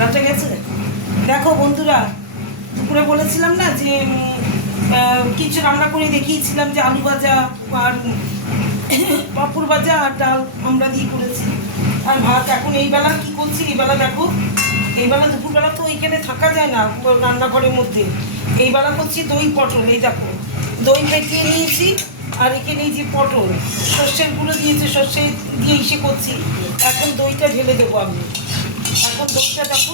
রাতে গেছে। দেখো বন্ধুরা, দুপুরে বলেছিলাম না যে কিছু রান্না করে দেখিয়েছিলাম, যে আলু ভাজা আর পাঁপড় ভাজা আর ডাল আমরা দিয়ে করেছি, আর ভাত। এখন এই বেলা কী করছি, এই বেলা দেখো, এই বেলা দুপুরবেলা তো ওইখানে থাকা যায় না রান্নাঘরের মধ্যে। এই বেলা করছি দই পটল। এই দেখো, দই ফেটিয়ে নিয়েছি, আর এখানে এই যে পটল সর্ষের গুঁড়ো দিয়েছে, সর্ষে দিয়ে ইসে করছি। এখন দইটা ঢেলে দেবো আমি। এখন দইটা দেখো,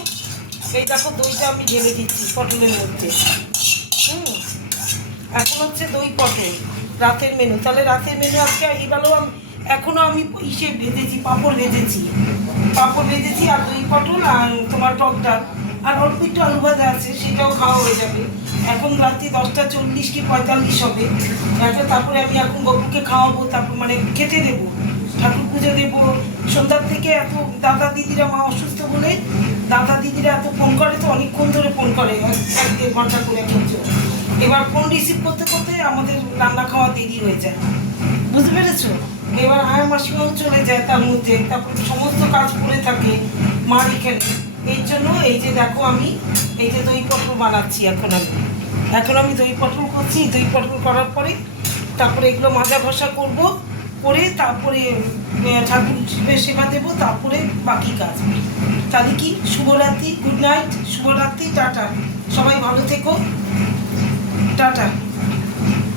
এই দেখো দইটা আমি ঢেলে দিচ্ছি পটলের মধ্যে। এখন হচ্ছে দই পটল রাতের মেনু। তাহলে রাতের মেনু আজকে এইবেলাও এখনও আমি ইসে ভেজেছি, পাঁপড় ভেজেছি, আর দই পটল আর তোমার টক ডাল, আর অল্প একটু আলু ভাজা আছে, সেটাও খাওয়া হয়ে যাবে। এখন রাত্রি 10:40 কি 45 হবে। তারপরে আমি এখন গপুকে খাওয়াবো, তারপর মানে খেতে দেবো, ঠাকুর পুজো দেবো। সন্ধ্যার থেকে এত দাদা দিদিরা, মা অসুস্থ বলে দাদা দিদিরা এত ফোন করে, তো অনেকক্ষণ ধরে ফোন করে, 1-1.5 ঘন্টা করে কিন্তু। এবার ফোন রিসিভ করতে করতে আমাদের রান্না খাওয়া দেরি হয়ে যায়, বুঝতে পেরেছো? এবার আয় মাসিমাও চলে যায় তার মধ্যে, তারপর সমস্ত কাজ করে থাকে মার এখানে। এই জন্য এই যে দেখো, আমি এই যে দই পটল বানাচ্ছি। এখন আমি দই পটল করছি। দই পটল করার পরে তারপরে এগুলো মাজা ঘষা করবো, করে তারপরে ঠাকুর সেবা দেবো, তারপরে বাকি কাজ। তাহলে কি, শুভরাত্রি, গুড নাইট, শুভরাত্রি, টাটা। সবাই ভালো থেকো, টাটা।